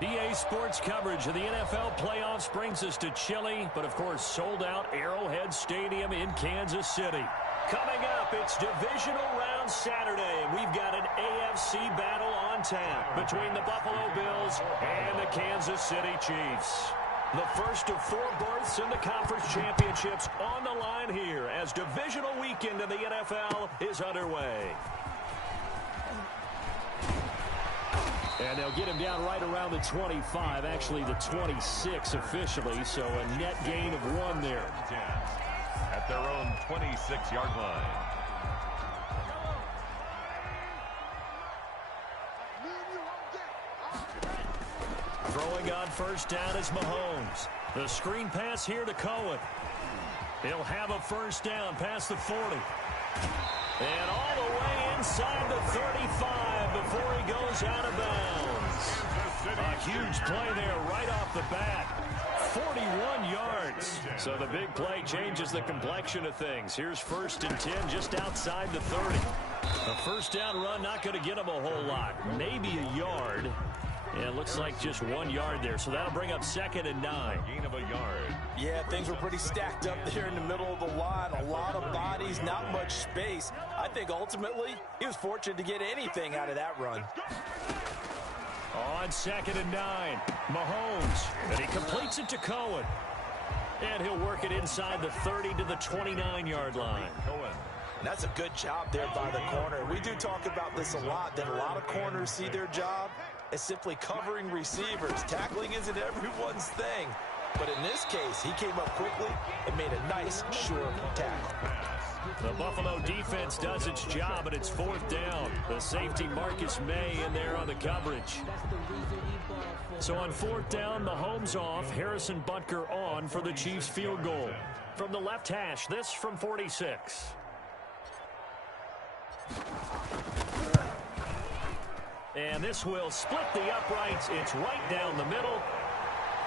EA Sports coverage of the NFL playoffs brings us to chilly, but of course sold-out Arrowhead Stadium in Kansas City. Coming up, it's Divisional Round Saturday, and we've got an AFC battle on tap between the Buffalo Bills and the Kansas City Chiefs. The first of 4 berths in the conference championships on the line here as divisional weekend in the NFL is underway. And they'll get him down right around the 25, actually the 26 officially, so a net gain of 1 there. At their own 26-yard line. Throwing on first down is Mahomes. The screen pass here to Cohen. He'll have a first down past the 40. And all the way inside the 35 before he goes out of bounds. A huge play there right off the bat. 41 yards. So the big play changes the complexion of things. Here's first and 10 just outside the 30. A first down run not going to get him a whole lot. Maybe a yard. Yeah, it looks like just 1 yard there. So that'll bring up 2nd and 9. Gain of a yard. Yeah, things were pretty stacked up there in the middle of the line. A lot of bodies, not much space. I think ultimately he was fortunate to get anything out of that run. On 2nd and 9, Mahomes, and he completes it to Cohen. And he'll work it inside the 30 to the 29-yard line. Cohen. That's a good job there by the corner. We do talk about this a lot, that a lot of corners see their job as simply covering receivers. Tackling isn't everyone's thing. But in this case, he came up quickly and made a nice, sure tackle. The Buffalo defense does its job, and it's 4th down. The safety Marcus May in there on the coverage. So on 4th down, Mahomes off, Harrison Butker on for the Chiefs field goal. From the left hash, this from 46. And this will split the uprights. It's right down the middle.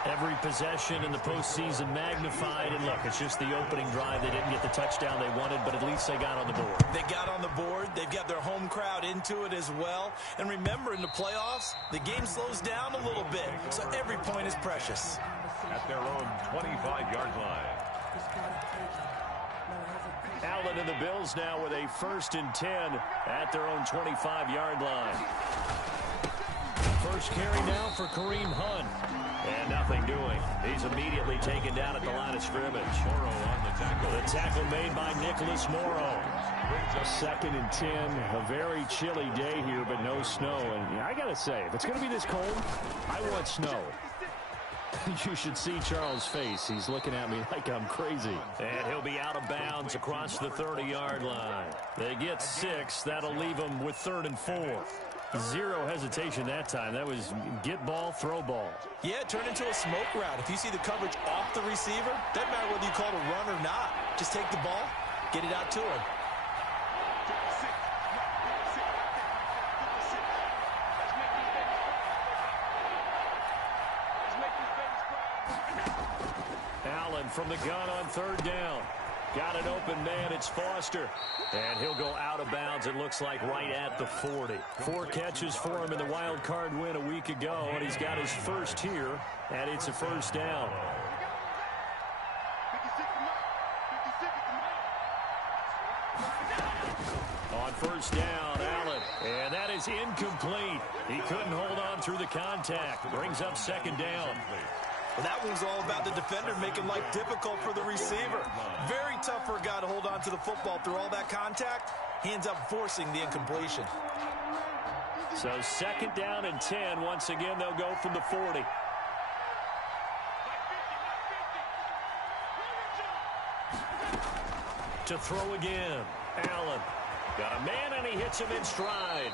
Every possession in the postseason magnified. And look, it's just the opening drive. They didn't get the touchdown they wanted, but at least they got on the board. They got on the board. They've got their home crowd into it as well. And remember, in the playoffs, the game slows down a little bit. So every point is precious. At their own 25-yard line. Allen and the Bills now with a 1st and 10 at their own 25-yard line. First carry now for Kareem Hunt. And nothing doing. He's immediately taken down at the line of scrimmage. Morrow on the tackle. The tackle made by Nicholas Morrow. 2nd and 10. A very chilly day here, but no snow. And I got to say, if it's going to be this cold, I want snow. You should see Charles' face. He's looking at me like I'm crazy. And he'll be out of bounds across the 30-yard line. They get 6. That'll leave them with 3rd and 4. Zero hesitation that time. That was get ball, throw ball. Yeah, it turned into a smoke route. If you see the coverage off the receiver, doesn't matter whether you call it a run or not. Just take the ball, get it out to him. Allen from the gun on 3rd down. Got an open man. It's Foster. And he'll go out of bounds, it looks like, right at the 40. 4 catches for him in the wild card win a week ago, and he's got his first here, and it's a 1st down. On 1st down, Allen. And that is incomplete. He couldn't hold on through the contact. Brings up 2nd down. Well, that one's all about the defender making life difficult for the receiver. Very tough for a guy to hold on to the football through all that contact. He ends up forcing the incompletion. So 2nd down and 10. Once again, they'll go from the 40. To throw again. Allen. Got a man, and he hits him in stride.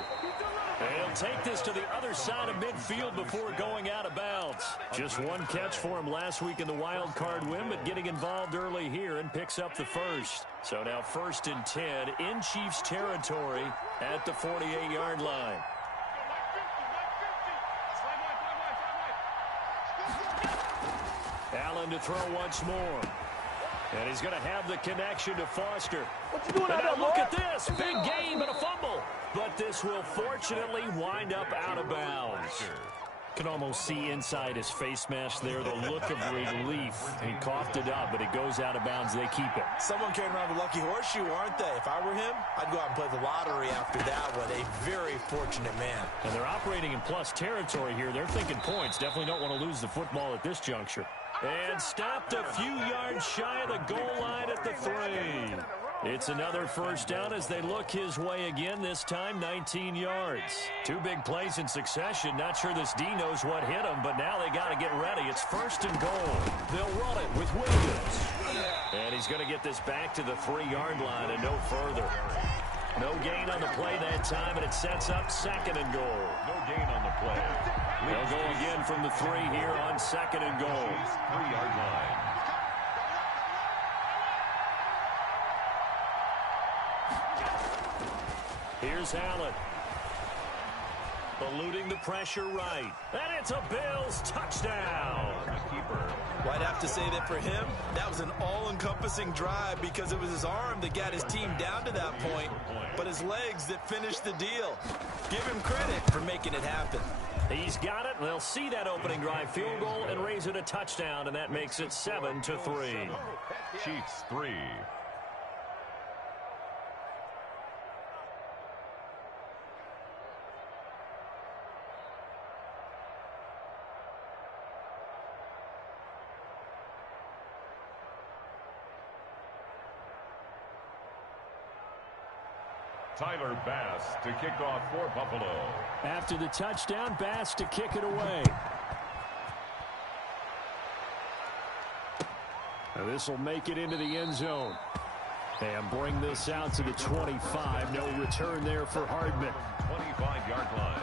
And he'll take this to the other side of midfield before going out of bounds. Just 1 catch for him last week in the wild card win, but getting involved early here and picks up the 1st. So now 1st and 10 in Chiefs territory at the 48-yard line. Allen to throw once more. And he's going to have the connection to Foster. What you doing out there, look at this. Big gain, but a fumble. But this will fortunately wind up out of bounds. Can almost see inside his face mask there the look of relief. He coughed it up, but it goes out of bounds. They keep it. Someone carrying around a lucky horseshoe, aren't they? If I were him, I'd go out and play the lottery after that one. A very fortunate man. And they're operating in plus territory here. They're thinking points. Definitely don't want to lose the football at this juncture. And stopped a few yards shy of the goal line at the 3. It's another first down as they look his way again, this time 19 yards. 2 big plays in succession. Not sure this D knows what hit him, but now they got to get ready. It's 1st and goal. They'll run it with Williams. And he's going to get this back to the 3-yard line and no further. No gain on the play that time, and it sets up 2nd and goal. No gain on the play. They'll go again from the 3 here on 2nd and goal. 3-yard line. Here's Allen. Eluding the pressure right. And it's a Bills touchdown. Well, I'd have to say that for him, that was an all-encompassing drive because it was his arm that got his team down to that point, but his legs that finished the deal. Give him credit for making it happen. He's got it. They'll see that opening drive field goal and raise it a touchdown, and that makes it 7-3. Chiefs 3. Tyler Bass to kick off for Buffalo. After the touchdown, Bass to kick it away. This will make it into the end zone. And bring this out to the 25. No return there for Hardman. 25-yard line.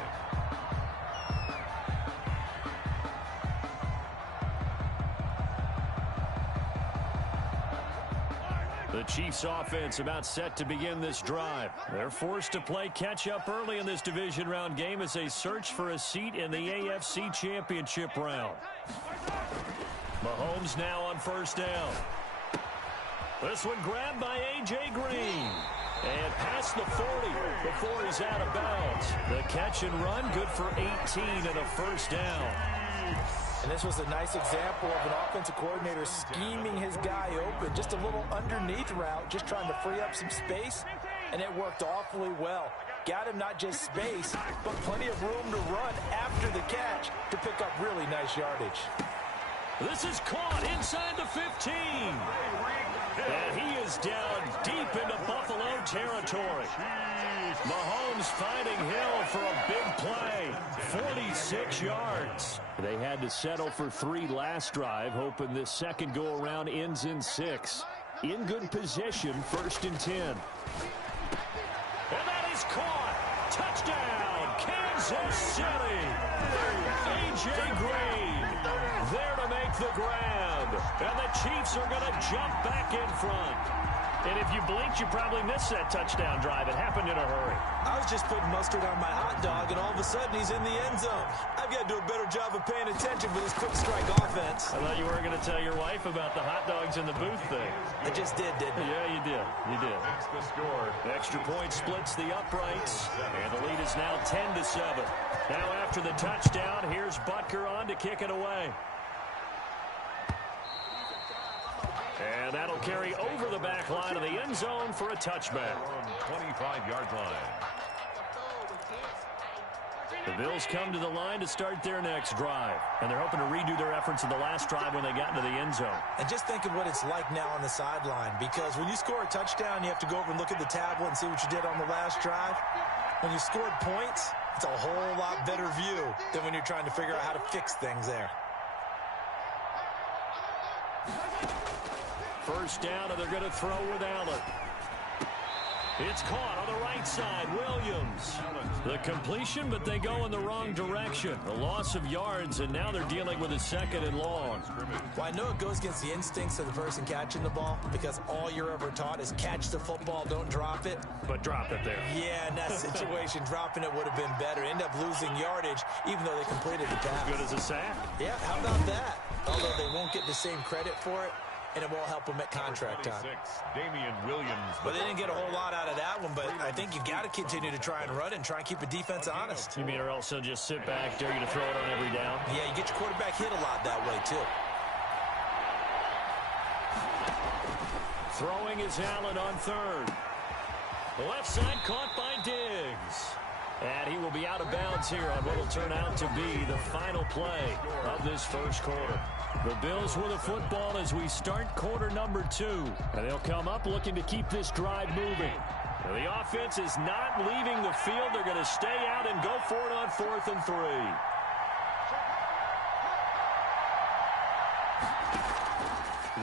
The Chiefs offense about set to begin this drive. They're forced to play catch-up early in this division round game as they search for a seat in the AFC Championship round. Mahomes now on 1st down. This one grabbed by A.J. Green. And past the 40 before he's out of bounds. The catch and run good for 18 and a 1st down. And this was a nice example of an offensive coordinator scheming his guy open. Just a little underneath route, just trying to free up some space, and it worked awfully well. Got him not just space, but plenty of room to run after the catch to pick up really nice yardage. This is caught inside the 15. And he is down deep into Buffalo territory. Mahomes finding Hill for a big play. 46 yards. They had to settle for 3 last drive, hoping this second go-around ends in 6. In good position, 1st and 10. And that is caught. Touchdown, Kansas City. A.J. Green there to make the grab. And the Chiefs are going to jump back in front. And if you blinked, you probably missed that touchdown drive. It happened in a hurry. I was just putting mustard on my hot dog, and all of a sudden he's in the end zone. I've got to do a better job of paying attention for this quick strike offense. I thought you were going to tell your wife about the hot dogs in the booth thing. I just did, didn't I? Yeah, you did. You did. Makes the score. The extra point splits the uprights, and the lead is now 10-7. Now after the touchdown, here's Butker on to kick it away. And that'll carry over the back line of the end zone for a touchback. 25-yard line. The Bills come to the line to start their next drive. And they're hoping to redo their efforts in the last drive when they got into the end zone. And just think of what it's like now on the sideline. Because when you score a touchdown, you have to go over and look at the tablet and see what you did on the last drive. When you scored points, it's a whole lot better view than when you're trying to figure out how to fix things there. First down, and they're going to throw with Allen. It's caught on the right side. Williams. The completion, but they go in the wrong direction. A loss of yards, and now they're dealing with a 2nd and long. Well, I know it goes against the instincts of the person catching the ball because all you're ever taught is catch the football, don't drop it. But drop it there. Yeah, in that situation, dropping it would have been better. End up losing yardage, even though they completed the pass. Good as a sack. Yeah, how about that? Although they won't get the same credit for it, and it won't help them at contract time. Damian Williams. But they didn't get a whole lot out of that one, but I think you got to continue to try and run it and try and keep the defense honest. You mean or else they'll just sit back, dare you to throw it on every down? Yeah, you get your quarterback hit a lot that way, too. Throwing is Allen on third. The left side caught by Diggs. And he will be out of bounds here on what will turn out to be the final play of this first quarter. The Bills with a football as we start quarter number 2. And they'll come up looking to keep this drive moving. Now, the offense is not leaving the field. They're going to stay out and go for it on 4th and 3.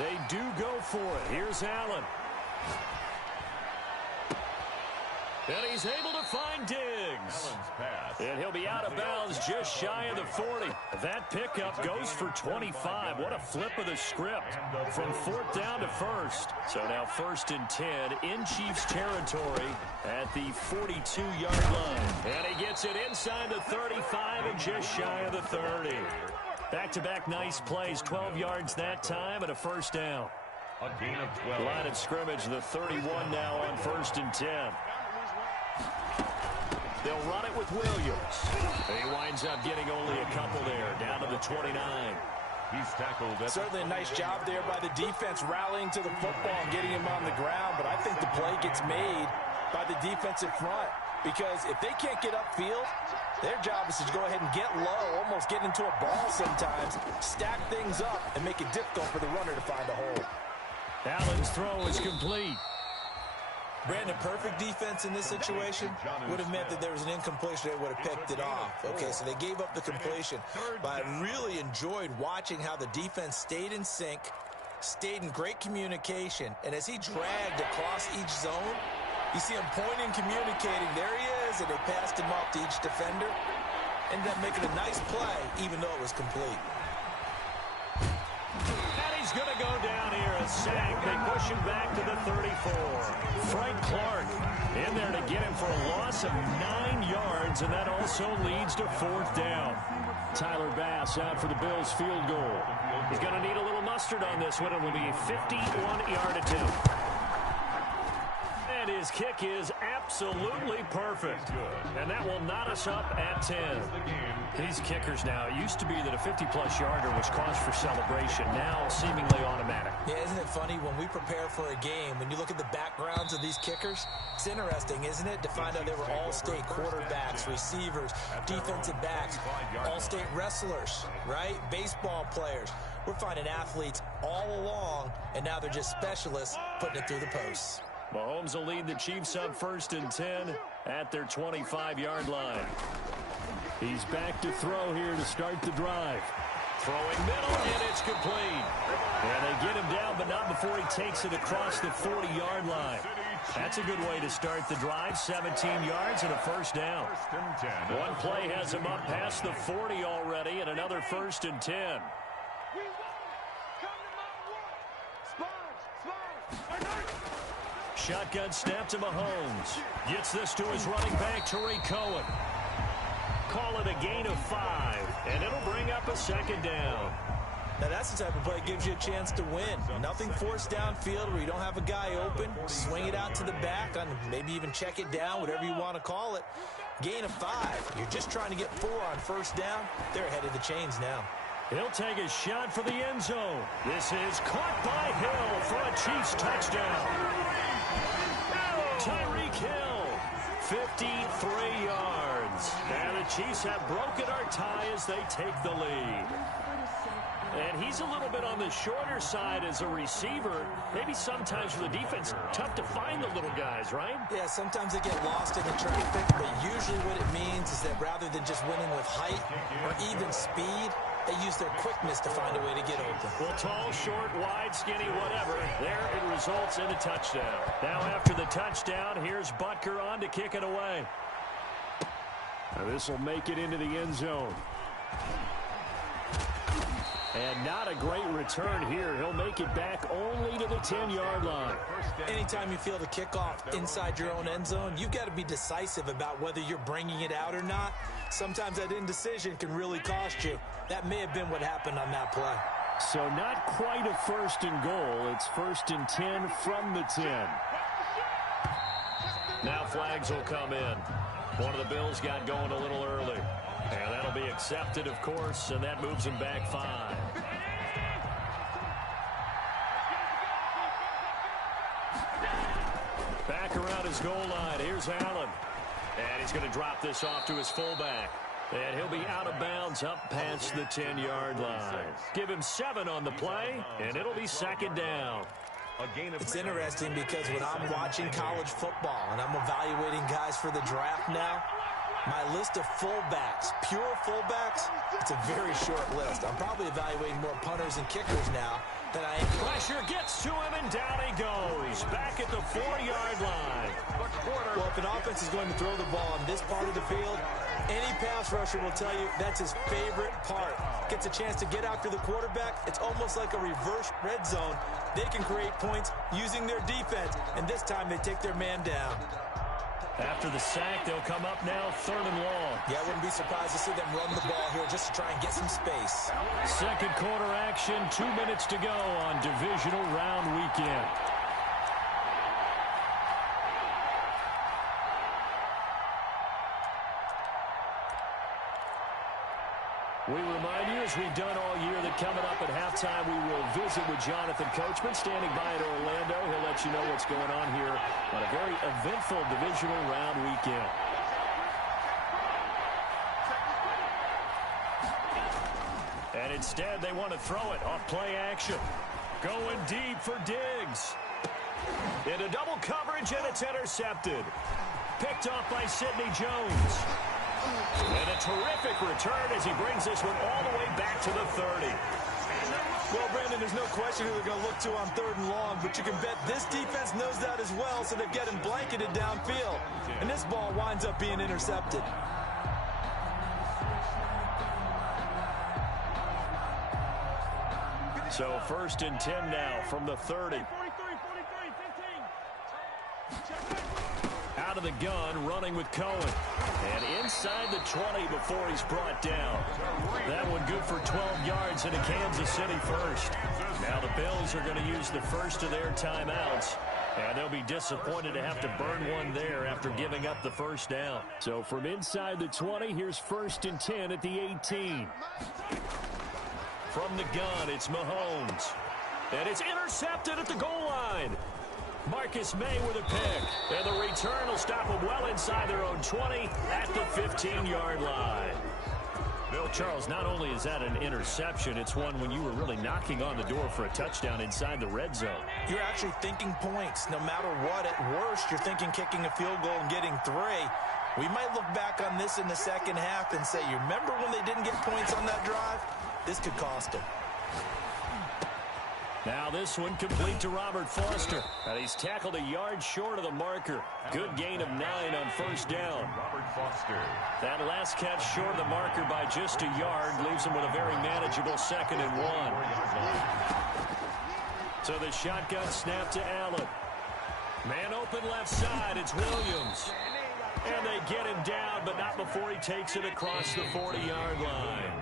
They do go for it. Here's Allen. And he's able to find Diggs. And he'll be out of bounds just shy of the 40. That pickup goes for 25. What a flip of the script from 4th down to 1st. So now 1st and 10 in Chiefs territory at the 42-yard line. And he gets it inside the 35 and just shy of the 30. Back-to-back nice plays, 12 yards that time and a first down. A gain of 12. Line of scrimmage, the 31 now on 1st and 10. They'll run it with Williams. He winds up getting only a couple there, down to the 29. He's tackled. Certainly a nice job there by the defense rallying to the football and getting him on the ground, but I think the play gets made by the defensive front because if they can't get upfield, their job is to go ahead and get low, almost get into a ball sometimes, stack things up, and make it difficult for the runner to find a hole. Allen's throw is complete. Brandon, perfect defense in this situation would have meant that there was an incompletion. They would have picked it off. Okay, so they gave up the completion. But I really enjoyed watching how the defense stayed in sync, stayed in great communication. And as he dragged across each zone, you see him pointing, communicating. There he is, and they passed him off to each defender. Ended up making a nice play, even though it was complete. And he's going to go down here, a sack. They push him back to the 34. Frank Clark in there to get him for a loss of 9 yards, and that also leads to 4th down. Tyler Bass out for the Bills field goal. He's going to need a little mustard on this one. It will be a 51-yard attempt. And his kick is absolutely perfect. And that will knot us up at 10. These kickers now, it used to be that a 50-plus yarder was cause for celebration. Now seemingly automatic. Yeah, isn't it funny when we prepare for a game, when you look at the backgrounds of these kickers, it's interesting, isn't it, to find out they were all-state quarterbacks, receivers, defensive backs, all-state wrestlers, right? Baseball players. We're finding athletes all along, and now they're just specialists putting it through the posts. Mahomes will lead the Chiefs up 1st and 10 at their 25-yard line. He's back to throw here to start the drive. Throwing middle, and it's complete. And they get him down, but not before he takes it across the 40-yard line. That's a good way to start the drive. 17 yards and a first down. One play has him up past the 40 already, and another 1st and 10. Shotgun snap to Mahomes. Gets this to his running back, Tariq Cohen. Call it a gain of 5, and it'll bring up a 2nd down. Now that's the type of play that gives you a chance to win. Nothing forced downfield where you don't have a guy open. Swing it out to the back, on maybe even check it down, whatever you want to call it. Gain of 5. You're just trying to get 4 on 1st down. They're ahead of the chains now. He'll take a shot for the end zone. This is caught by Hill for a Chiefs touchdown. Tyreek Hill, 53 yards. And the Chiefs have broken our tie as they take the lead. And he's a little bit on the shorter side as a receiver. Maybe sometimes for the defense, tough to find the little guys, right? Yeah, sometimes they get lost in the traffic, but usually what it means is that rather than just winning with height or even speed, they use their quickness to find a way to get open. Well, tall, short, wide, skinny, whatever. There it results in a touchdown. Now after the touchdown, here's Butker on to kick it away. Now this will make it into the end zone. And not a great return here. He'll make it back only to the 10-yard line. Anytime you feel the kickoff inside your own end zone, you've got to be decisive about whether you're bringing it out or not. Sometimes that indecision can really cost you. That may have been what happened on that play. So not quite a first and goal. It's 1st and 10 from the 10. Now flags will come in. One of the Bills got going a little early. And that'll be accepted, of course, and that moves him back 5. Back around his goal line. Here's Allen. And he's going to drop this off to his fullback. And he'll be out of bounds up past the 10-yard line. Give him 7 on the play, and it'll be 2nd down. It's interesting because when I'm watching college football and I'm evaluating guys for the draft now, my list of fullbacks, pure fullbacks, it's a very short list. I'm probably evaluating more punters and kickers now than I am. Pressure gets to him, and down he goes. Back at the 4-yard line. Well, if an offense is going to throw the ball on this part of the field, any pass rusher will tell you that's his favorite part. Gets a chance to get after the quarterback. It's almost like a reverse red zone. They can create points using their defense, and this time they take their man down. After the sack, they'll come up now 3rd and long. Yeah, I wouldn't be surprised to see them run the ball here just to try and get some space. Second quarter action, 2 minutes to go on divisional round weekend. We remind you, as we've done all year, that coming up at halftime, we will visit with Jonathan Coachman, standing by in Orlando. He'll let you know what's going on here on a very eventful divisional round weekend. And instead, they want to throw it off play action. Going deep for Diggs. Into double coverage, and it's intercepted. Picked off by Sidney Jones. And a terrific return as he brings this one all the way back to the 30. Well, Brandon, there's no question who they're going to look to on 3rd and long, but you can bet this defense knows that as well, so they're getting blanketed downfield. And this ball winds up being intercepted. So 1st and 10 now from the 30. Out of the gun, running with Cohen. And inside the 20 before he's brought down. That one good for 12 yards into Kansas City first. Now the Bills are going to use the first of their timeouts. And they'll be disappointed to have to burn one there after giving up the first down. So from inside the 20, here's 1st and 10 at the 18. From the gun, it's Mahomes. And it's intercepted at the goal line. Marcus May with a pick. And the return will stop them well inside their own 20 at the 15-yard line. Bill Charles, not only is that an interception, it's one when you were really knocking on the door for a touchdown inside the red zone. You're actually thinking points. No matter what, at worst, you're thinking kicking a field goal and getting 3. We might look back on this in the second half and say, you remember when they didn't get points on that drive? This could cost them. Now this one complete to Robert Foster. And he's tackled a yard short of the marker. Good gain of 9 on first down. Robert Foster. That last catch short of the marker by just a yard leaves him with a very manageable 2nd and 1. So the shotgun snap to Allen. Man open left side. It's Williams. And they get him down, but not before he takes it across the 40-yard line.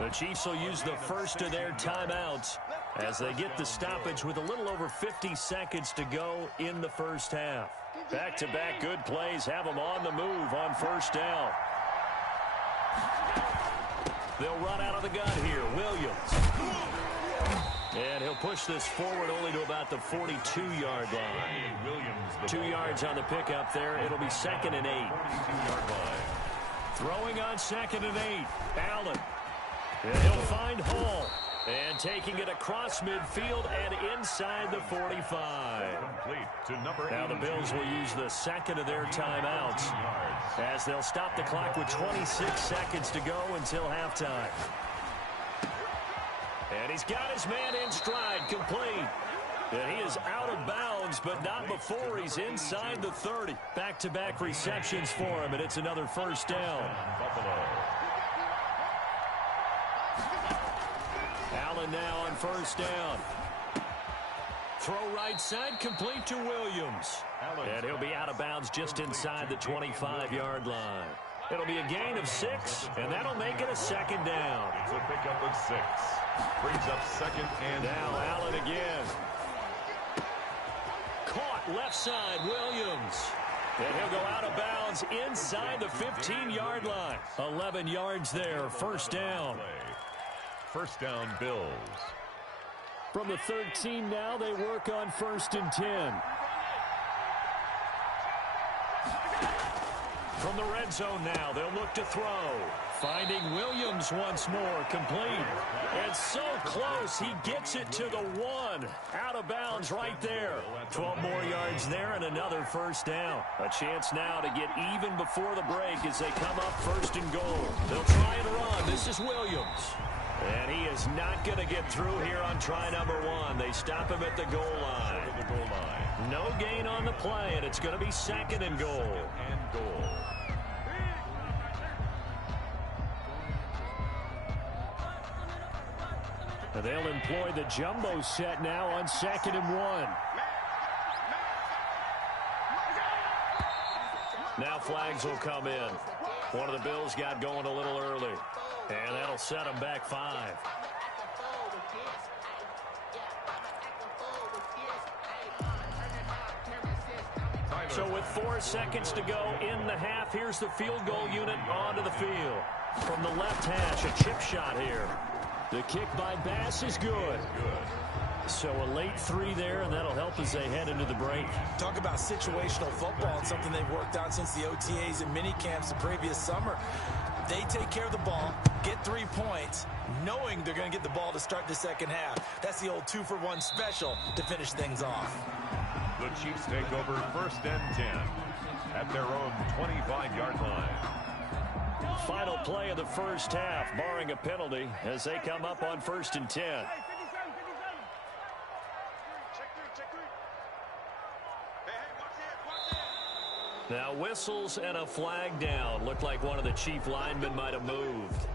The Chiefs will use the first of their timeouts as they get the stoppage with a little over 50 seconds to go in the first half. Back-to-back good plays have them on the move on first down. They'll run out of the gun here. Williams. And he'll push this forward only to about the 42-yard line. 2 yards on the pickup there. It'll be 2nd and 8. Throwing on 2nd and 8. Allen. And he'll find Hall. And taking it across midfield and inside the 45. Now the Bills will use the second of their timeouts as they'll stop the clock with 26 seconds to go until halftime. And he's got his man in stride, complete. And he is out of bounds, but not before he's inside the 30. Back-to-back receptions for him, and it's another first down. Allen now on first down. Throw right side, complete to Williams. And he'll be out of bounds just inside the 25-yard line. It'll be a gain of 6, and that'll make it a second down. It's a pickup of 6. Brings up second and now Allen again. Caught left side, Williams. And he'll go out of bounds inside the 15-yard line. 11 yards there, first down. First down, Bills. From the 13 now, they work on 1st and 10. From the red zone now, they'll look to throw. Finding Williams once more, complete. And so close, he gets it to the 1. Out of bounds right there. 12 more yards there and another first down. A chance now to get even before the break as they come up 1st and goal. They'll try and run. This is Williams. And he is not going to get through here on try number 1. They stop him at the goal line. No gain on the play, and it's going to be 2nd and goal. And they'll employ the jumbo set now on 2nd and 1. Now flags will come in. One of the Bills got going a little early. And that'll set them back 5. So with 4 seconds to go in the half, here's the field goal unit onto the field. From the left hash, a chip shot here. The kick by Bass is good. So a late 3 there, and that'll help as they head into the break. Talk about situational football and something they've worked on since the OTAs and mini camps the previous summer. They take care of the ball, get 3 points, knowing they're going to get the ball to start the second half. That's the old 2-for-1 special to finish things off. The Chiefs take over 1st and 10 at their own 25-yard line. Final play of the first half, barring a penalty, as they come up on 1st and 10. Now whistles and a flag down. Looked like one of the Chief linemen might have moved.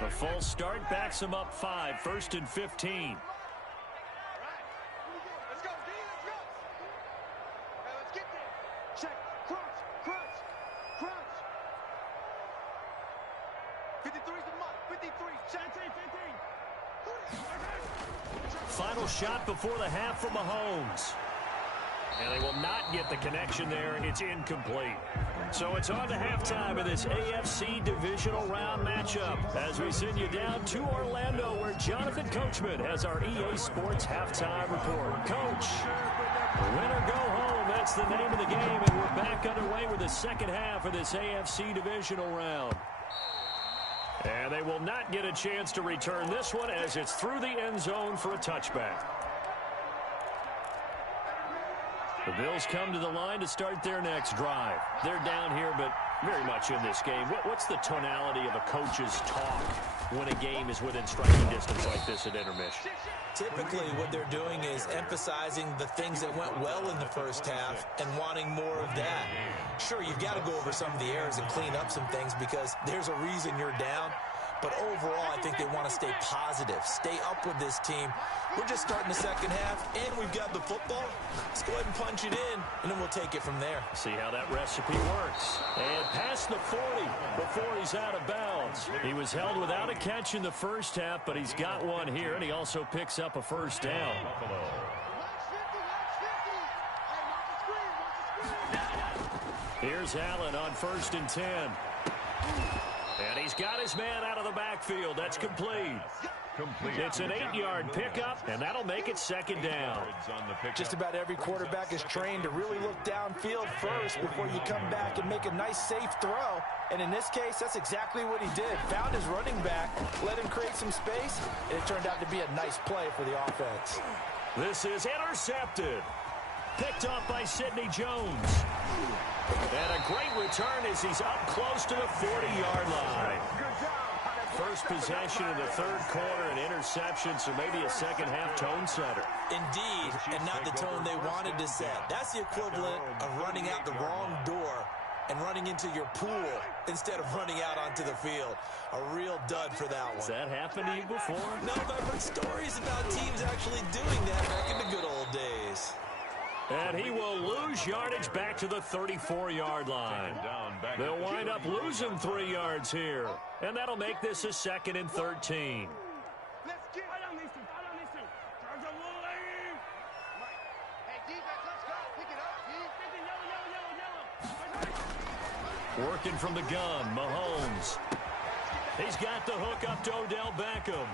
The false start backs him up 5, 1st and 15. Let's go, D, let's go. Let's get there. Check, crunch, crunch, crunch. 53's the mark, 53, Chantay 15. Final shot before the half from Mahomes. And they will not get the connection there. It's incomplete. So it's on to halftime of this AFC divisional round matchup as we send you down to Orlando where Jonathan Coachman has our EA Sports halftime report. Coach, win or go home, that's the name of the game, and we're back underway with the second half of this AFC divisional round. And they will not get a chance to return this one as it's through the end zone for a touchback. The Bills come to the line to start their next drive. They're down here, but very much in this game. What's the tonality of a coach's talk when a game is within striking distance like this at intermission? Typically, what they're doing is emphasizing the things that went well in the first half and wanting more of that. Sure, you've got to go over some of the errors and clean up some things because there's a reason you're down. But overall, I think they want to stay positive, stay up with this team. We're just starting the second half, and we've got the football. Let's go ahead and punch it in, and then we'll take it from there. See how that recipe works. And past the 40 before he's out of bounds. He was held without a catch in the first half, but he's got one here, and he also picks up a first down. Here's Allen on 1st and 10. And he's got his man out of the backfield. That's complete. It's an 8-yard pickup, and that'll make it second down. Just about every quarterback is trained to really look downfield first before you come back and make a nice, safe throw. And in this case, that's exactly what he did. Found his running back, let him create some space, and it turned out to be a nice play for the offense. This is intercepted. Picked off by Sidney Jones. And a great return as he's up close to the 40-yard line. First possession of the third quarter, an interception, so maybe a second-half tone setter. Indeed, and not the tone they wanted to set. That's the equivalent of running out the wrong door and running into your pool instead of running out onto the field. A real dud for that one. Has that happened to you before? No, but I've heard stories about teams actually doing that back in the good old days. And he will lose yardage back to the 34-yard line. They'll wind up losing 3 yards here. And that'll make this a 2nd and 13. Working from the gun, Mahomes. He's got the hook up to Odell Beckham.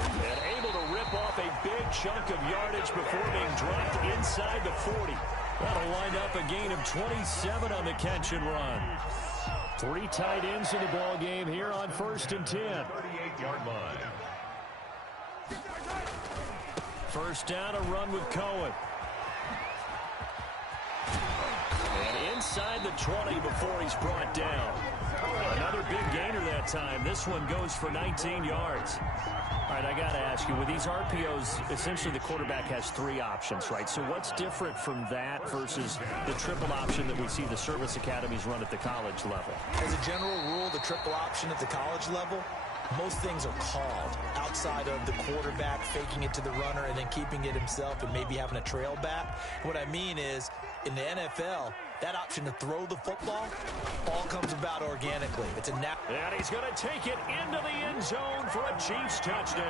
And able to rip off a big chunk of yardage before being dropped inside the 40. That'll wind up a gain of 27 on the catch and run. 3 tight ends in the ball game here on 1st and 10. 38-yard line. 1st down, a run with Cohen. And inside the 20 before he's brought down. Another big gainer that time. This one goes for 19 yards. All right, I got to ask you, with these RPOs, essentially the quarterback has 3 options, right? So what's different from that versus the triple option that we see the service academies run at the college level? As a general rule, the triple option at the college level, most things are called outside of the quarterback faking it to the runner and then keeping it himself and maybe having a trail back. What I mean is, in the NFL, that option to throw the football all comes about organically. It's a and he's going to take it into the end zone for a Chiefs touchdown.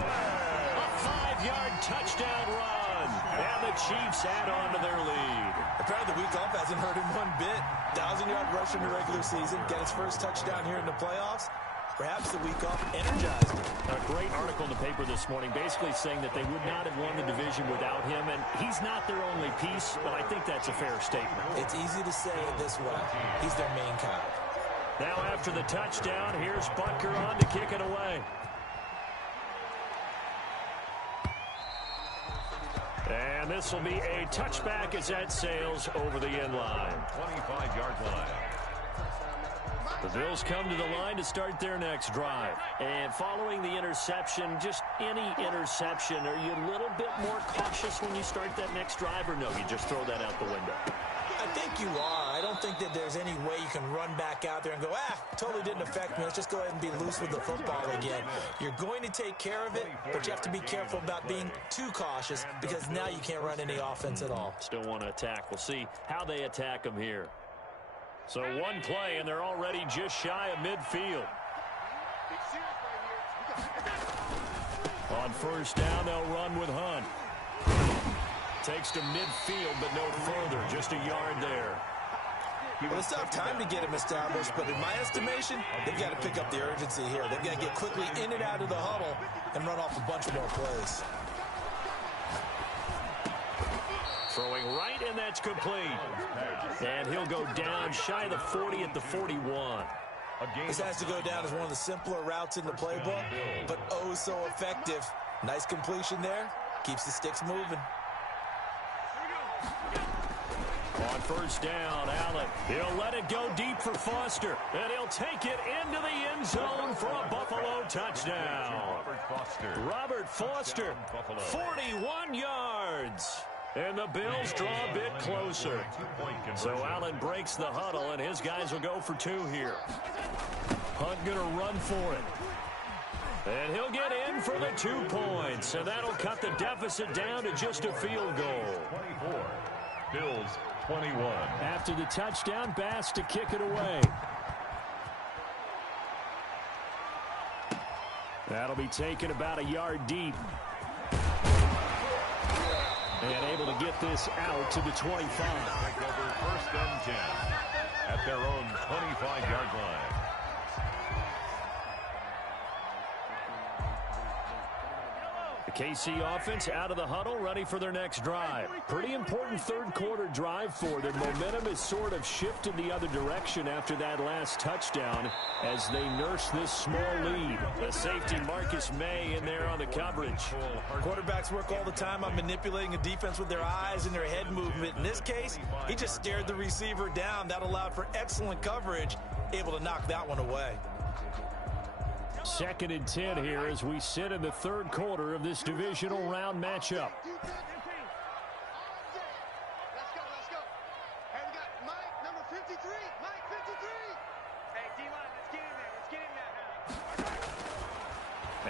A 5-yard touchdown run. And the Chiefs add on to their lead. Apparently the week off hasn't hurt him one bit. 1,000-yard rush in the regular season. Get his first touchdown here in the playoffs. Perhaps the week off energized him. A great article in the paper this morning basically saying that they would not have won the division without him, and he's not their only piece, but I think that's a fair statement. It's easy to say it this way. He's their main guy. Now after the touchdown, here's Butker on to kick it away. And this will be a touchback as that sails over the end line. 25-yard line. The Bills come to the line to start their next drive. And following the interception, just any interception, are you a little bit more cautious when you start that next drive, or no, you just throw that out the window? I think you are. I don't think that there's any way you can run back out there and go, totally didn't affect me. Let's just go ahead and be loose with the football again. You're going to take care of it, but you have to be careful about being too cautious because now you can't run any offense at all. Still want to attack. We'll see how they attack them here. So one play, and they're already just shy of midfield. On 1st down, they'll run with Hunt. Takes to midfield, but no further. Just a yard there. Well, it's tough time to get him established, but in my estimation, they've got to pick up the urgency here. They've got to get quickly in and out of the huddle and run off a bunch more plays. Throwing right, and that's complete. And he'll go down shy of the 40 at the 41. This has to go down as one of the simpler routes in the playbook, but oh so effective. Nice completion there. Keeps the sticks moving. On 1st down, Allen. He'll let it go deep for Foster. And he'll take it into the end zone for a Buffalo touchdown. Robert Foster, 41 yards. And the Bills draw a bit closer. So Allen breaks the huddle, and his guys will go for 2 here. Hunt going to run for it. And he'll get in for the 2 points. And that'll cut the deficit down to just a field goal. 24. Bills 21. After the touchdown, Bass to kick it away. That'll be taken about a yard deep. And able to get this out to the 25. Over 1st and 10 at their own 25-yard line. The KC offense out of the huddle, ready for their next drive. Pretty important 3rd quarter drive for them. Momentum has sort of shifted the other direction after that last touchdown as they nurse this small lead. The safety Marcus May in there on the coverage. Quarterbacks work all the time on manipulating a defense with their eyes and their head movement. In this case, he just stared the receiver down. That allowed for excellent coverage, able to knock that one away. 2nd and 10 here as we sit in the 3rd quarter of this divisional round matchup. Let's go. Hey, we got Mike, number 53. Mike, 53. Hey, D-line, let's get in there.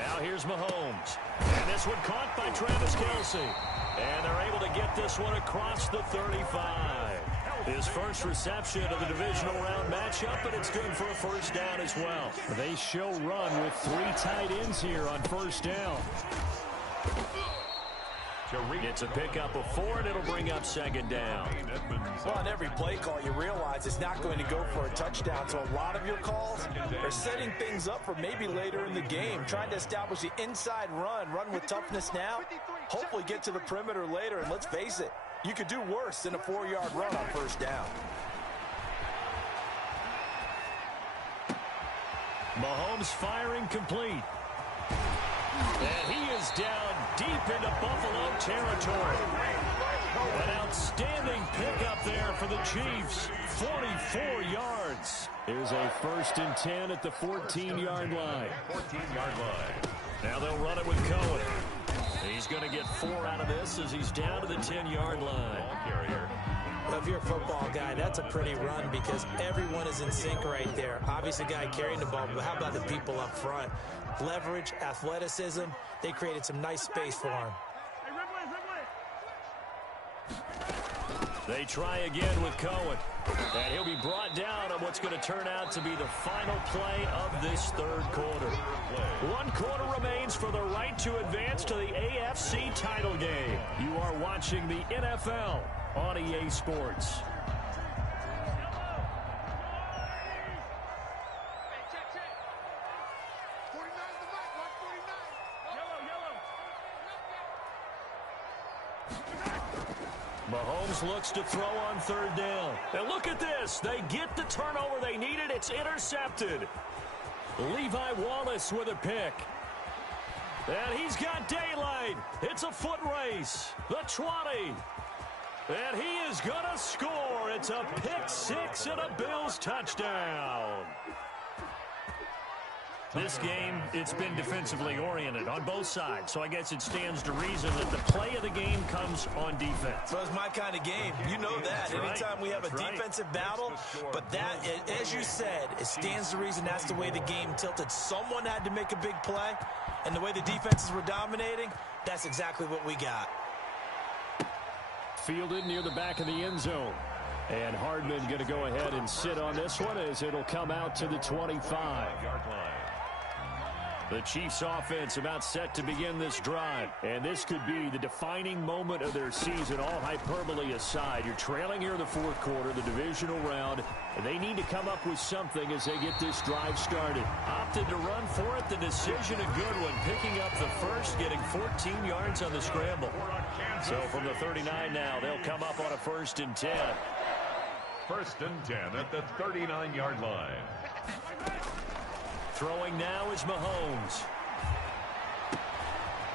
Now. Now here's Mahomes. And And this one caught by Travis Kelce. And they're able to get this one across the 35. His first reception of the divisional round matchup, and it's good for a first down as well. They show run with 3 tight ends here on first down. It's a pickup of 4, and it'll bring up second down. Well, on every play call, you realize it's not going to go for a touchdown. So a lot of your calls are setting things up for maybe later in the game, trying to establish the inside run with toughness now, hopefully get to the perimeter later. And let's face it, you could do worse than a 4-yard run on first down. Mahomes firing complete. And he is down deep into Buffalo territory. An outstanding pickup there for the Chiefs. 44 yards. Here's a 1st and 10 at the 14-yard line. 14-yard line. Now they'll run it with Cohen. He's going to get 4 out of this as he's down to the 10-yard line. Ball carrier. Well, if you're a football guy, that's a pretty run because everyone is in sync right there. Obviously, the guy carrying the ball, but how about the people up front? Leverage, athleticism, they created some nice space for him. They try again with Cohen. And he'll be brought down on what's going to turn out to be the final play of this 3rd quarter. 1 quarter remains for the right to advance to the AFC title game. You are watching the NFL on EA Sports. Mahomes looks to throw on 3rd down. And look at this. They get the turnover they needed. It's intercepted. Levi Wallace with a pick. And he's got daylight. It's a foot race. The 20. And he is going to score. It's a pick 6 and a Bills touchdown. This game, it's been defensively oriented on both sides, so I guess it stands to reason that the play of the game comes on defense. So it's my kind of game. You know that. Anytime we have a defensive battle, but that, as you said, it stands to reason that's the way the game tilted. Someone had to make a big play, and the way the defenses were dominating, that's exactly what we got. Fielded near the back of the end zone. And Hardman going to go ahead and sit on this one as it'll come out to the 25-yard line. The Chiefs offense about set to begin this drive. And this could be the defining moment of their season, all hyperbole aside. You're trailing here in the 4th quarter, the divisional round. And they need to come up with something as they get this drive started. Opted to run for it. The decision, a good one. Picking up the first, getting 14 yards on the scramble. So from the 39 now, they'll come up on a 1st and 10. 1st and 10 at the 39-yard line. Throwing now is Mahomes.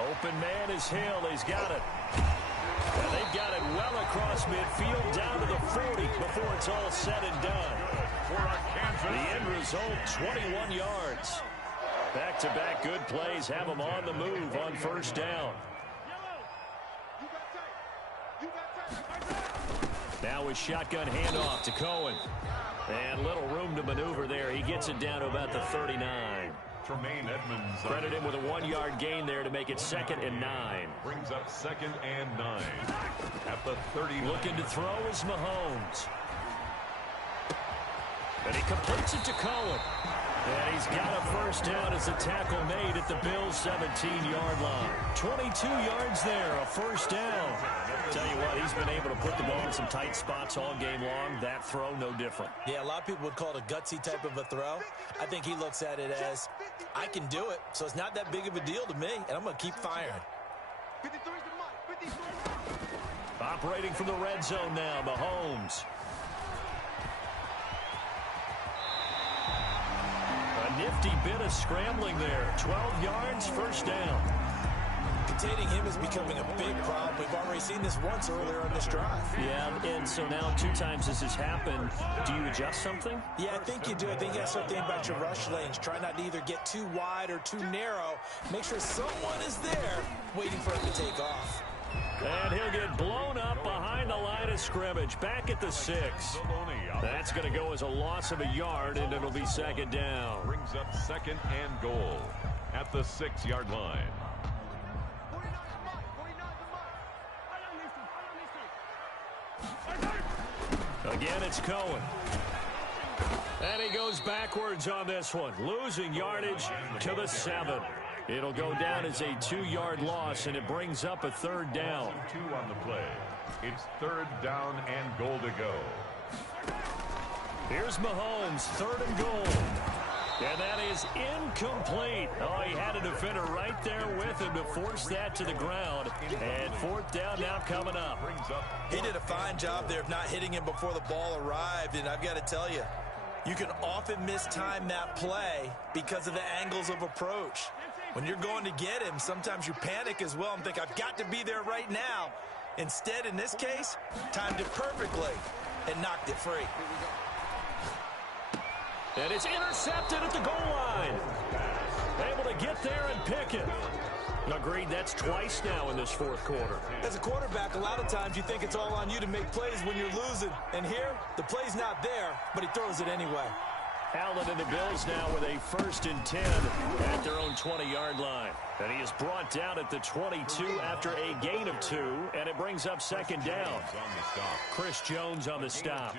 Open man is Hill. He's got it. And they've got it well across midfield down to the 40 before it's all said and done. The end result, 21 yards. Back-to-back good plays have them on the move on 1st down. Now a shotgun handoff to Cohen. And little room to maneuver there. He gets it down to about the 39. Tremaine Edmonds. Credit him with a 1-yard gain there to make it 2nd and 9. Brings up 2nd and 9 at the 30. Looking to throw is Mahomes. And he completes it to Cohen. And he's got a 1st down as a tackle made at the Bills' 17-yard line. 22 yards there, a 1st down. Tell you what, he's been able to put the ball in some tight spots all game long. That throw, no different. Yeah, a lot of people would call it a gutsy type of a throw. I think he looks at it as, I can do it, so it's not that big of a deal to me, and I'm going to keep firing. Operating from the red zone now, Mahomes. A nifty bit of scrambling there. 12 yards, 1st down. Containing him is becoming a big problem. We've already seen this once earlier on this drive. Yeah, and so now 2 times this has happened. Do you adjust something? Yeah, I think you do. I think you have something about your rush lanes. Try not to either get too wide or too narrow. Make sure someone is there waiting for him to take off. And he'll get blown up behind the line of scrimmage. Back at the 6. That's going to go as a loss of a yard, and it'll be 2nd down. Brings up 2nd and goal at the 6-yard line. Again, it's Cohen. And he goes backwards on this one, losing yardage to the 7. It'll go down as a 2-yard loss, and it brings up a 3rd down. 2 on the play. It's 3rd down and goal to go. Here's Mahomes, 3rd and goal. And that is incomplete. Oh, he had a defender right there with him to force that to the ground. And 4th down now coming up. He did a fine job there of not hitting him before the ball arrived. And I've got to tell you, you can often mistime that play because of the angles of approach. When you're going to get him, sometimes you panic as well and think, I've got to be there right now. Instead, in this case, timed it perfectly and knocked it free. And it's intercepted at the goal line. Able to get there and pick it. Agreed, that's twice now in this 4th quarter. As a quarterback, a lot of times you think it's all on you to make plays when you're losing. And here, the play's not there, but he throws it anyway. Allen and the Bills now with a 1st and 10 at their own 20-yard line. And he is brought down at the 22 after a gain of 2, and it brings up 2nd down. Chris Jones on the stop.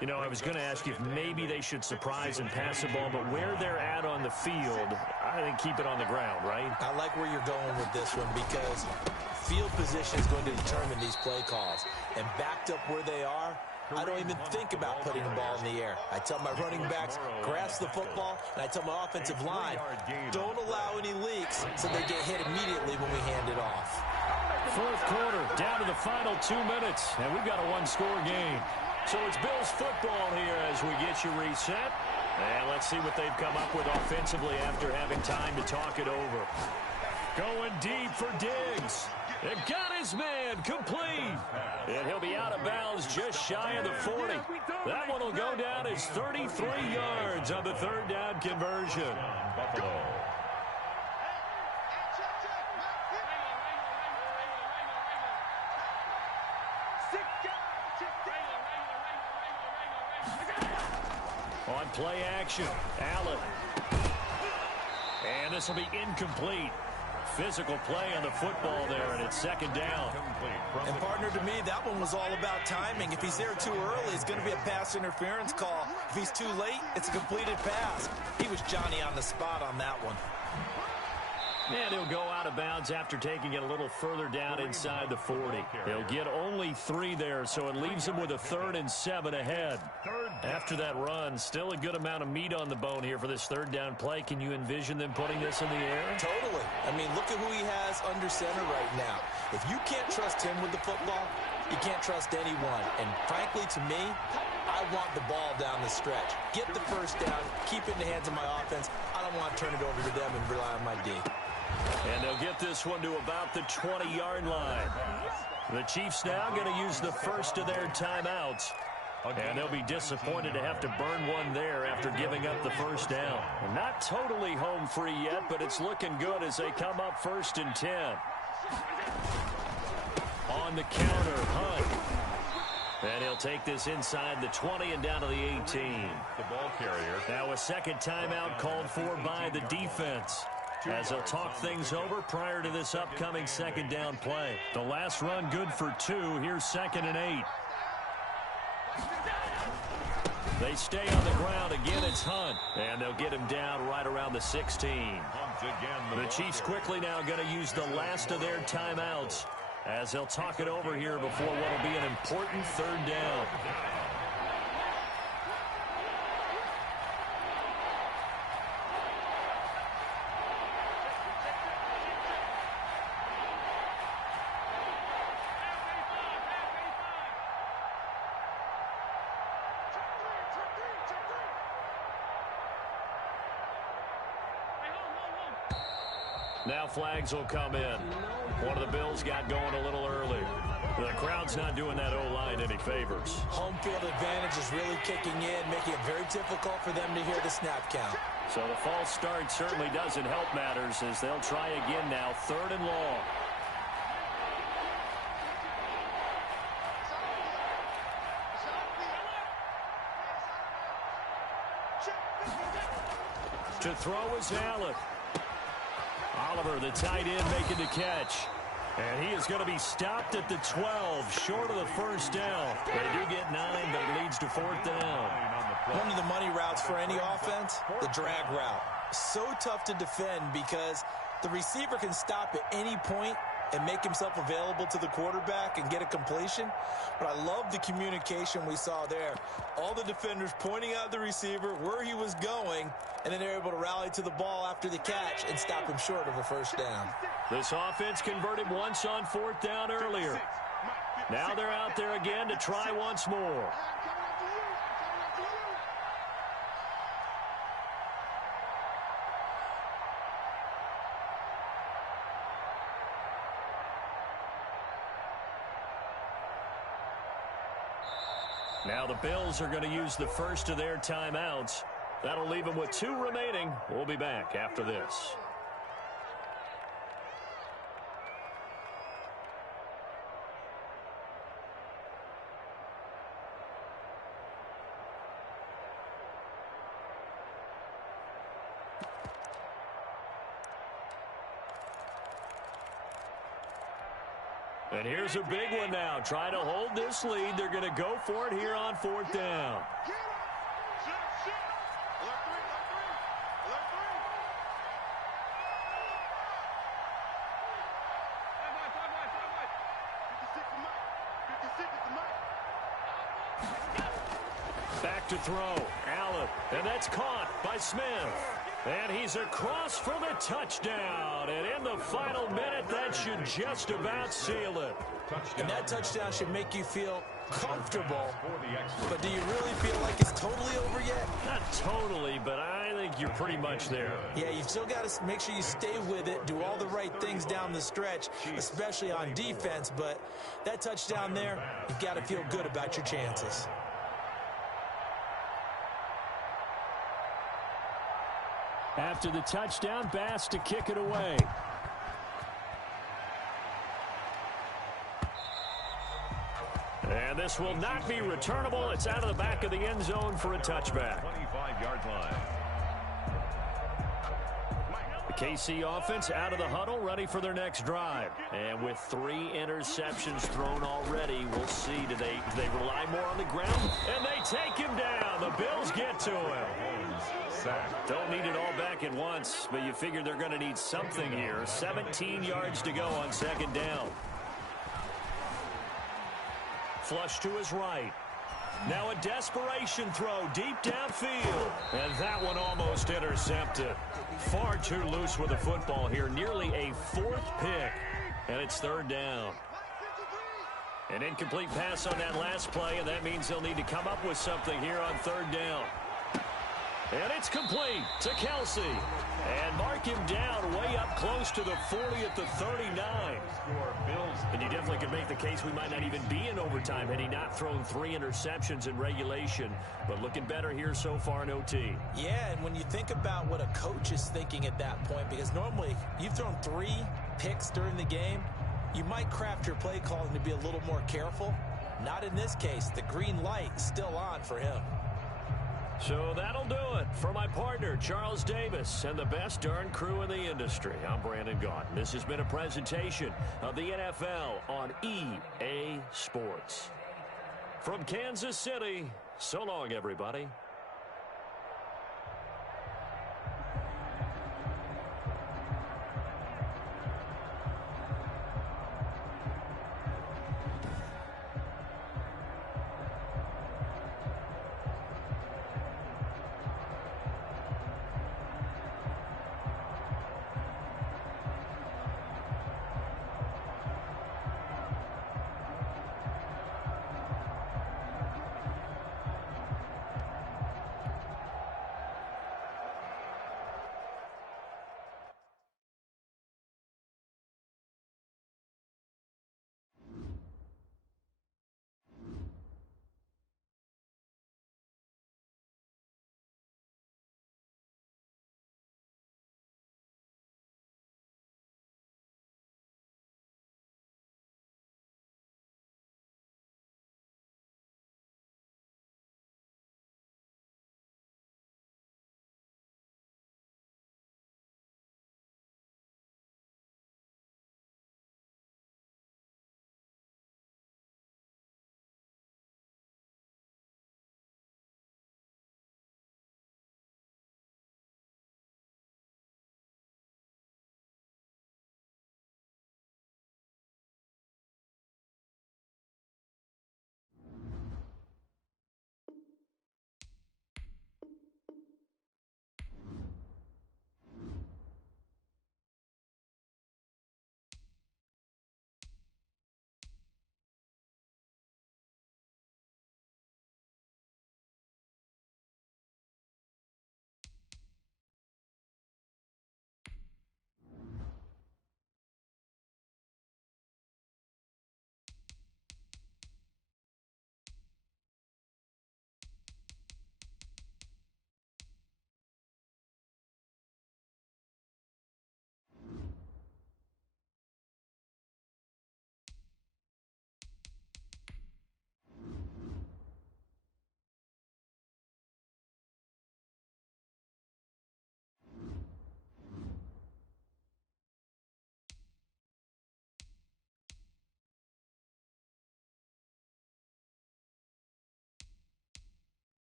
You know, I was going to ask you if maybe they should surprise and pass the ball, but where they're at on the field, I think keep it on the ground, right? I like where you're going with this one because field position is going to determine these play calls. And backed up where they are, I don't even think about putting the ball in the air. I tell my running backs, grasp the football, and I tell my offensive line, don't allow any leaks so they get hit immediately when we hand it off. 4th quarter, down to the final 2 minutes, and we've got a 1-score game. So it's Bills football here as we get you reset. And let's see what they've come up with offensively after having time to talk it over. Going deep for Diggs. It got his man complete. And he'll be out of bounds just shy of the 40. That one will go down as 33 yards on the 3rd down conversion. Buffalo. On play action, Allen. And this will be incomplete. Physical play on the football there, and it's 2nd down. And partner, to me, that one was all about timing. If he's there too early, it's going to be a pass interference call. If he's too late, it's a completed pass. He was Johnny on the spot on that one. And he'll go out of bounds after taking it a little further down inside the 40. He'll get only 3 there, so it leaves him with a 3rd and 7 ahead. After that run, still a good amount of meat on the bone here for this 3rd down play. Can you envision them putting this in the air? Totally. I mean, look at who he has under center right now. If you can't trust him with the football, you can't trust anyone. And frankly, to me, I want the ball down the stretch. Get the 1st down, keep it in the hands of my offense. I don't want to turn it over to them and rely on my D. And they'll get this one to about the 20-yard line. The Chiefs now going to use the first of their timeouts. And they'll be disappointed to have to burn one there after giving up the 1st down. Not totally home free yet, but it's looking good as they come up 1st and 10. On the counter, Hunt. And he'll take this inside the 20 and down to the 18. The ball carrier. Now a 2nd timeout called for by the defense, as they'll talk things over prior to this upcoming 2nd down play. The last run good for 2. Here's 2nd and 8. They stay on the ground. Again, it's Hunt. And they'll get him down right around the 16. The Chiefs quickly now going to use the last of their timeouts as they'll talk it over here before what will be an important 3rd down. Now flags will come in. One of the Bills got going a little early. The crowd's not doing that O-line any favors. Home field advantage is really kicking in, making it very difficult for them to hear the snap count. So the false start certainly doesn't help matters as they'll try again now, 3rd and long. To throw is Allen. Oliver, the tight end, making the catch. And he is going to be stopped at the 12, short of the first down. They do get 9, but it leads to 4th down. One of the money routes for any offense, the drag route. So tough to defend because the receiver can stop at any point and make himself available to the quarterback and get a completion. But I love the communication we saw there. All the defenders pointing out the receiver, where he was going, and then they're able to rally to the ball after the catch and stop him short of a first down. This offense converted once on 4th down earlier. Now they're out there again to try once more. Now the Bills are going to use the first of their timeouts. That'll leave them with 2 remaining. We'll be back after this. And here's a big one now. Trying to hold this lead. They're going to go for it here on 4th down. Back to throw. Allen. And that's caught by Smith. And he's across for the touchdown. And in the final minute, that should just about seal it. And that touchdown should make you feel comfortable. But do you really feel like it's totally over yet? Not totally, but I think you're pretty much there. Yeah, you've still got to make sure you stay with it, do all the right things down the stretch, especially on defense. But that touchdown there, you've got to feel good about your chances. After the touchdown, Bass to kick it away. And this will not be returnable. It's out of the back of the end zone for a touchback. 25-yard line. The KC offense out of the huddle, ready for their next drive. And with 3 interceptions thrown already, we'll see. Do they rely more on the ground? And they take him down. The Bills get to him. Don't need it all back at once, but you figure they're going to need something here. 17 yards to go on 2nd down. Flush to his right. Now a desperation throw deep downfield. And that one almost intercepted. Far too loose with the football here. Nearly a 4th pick. And it's 3rd down. An incomplete pass on that last play, and that means they'll need to come up with something here on 3rd down. And it's complete to Kelsey. And mark him down way up close to the 40 at the 39. And you definitely could make the case we might not even be in overtime had he not thrown 3 interceptions in regulation. But looking better here so far in OT. Yeah, and when you think about what a coach is thinking at that point, because normally you've thrown 3 picks during the game, you might craft your play calling to be a little more careful. Not in this case. The green light still on for him. So that'll do it for my partner, Charles Davis, and the best darn crew in the industry. I'm Brandon Gaudin. This has been a presentation of the NFL on EA Sports. From Kansas City, so long, everybody.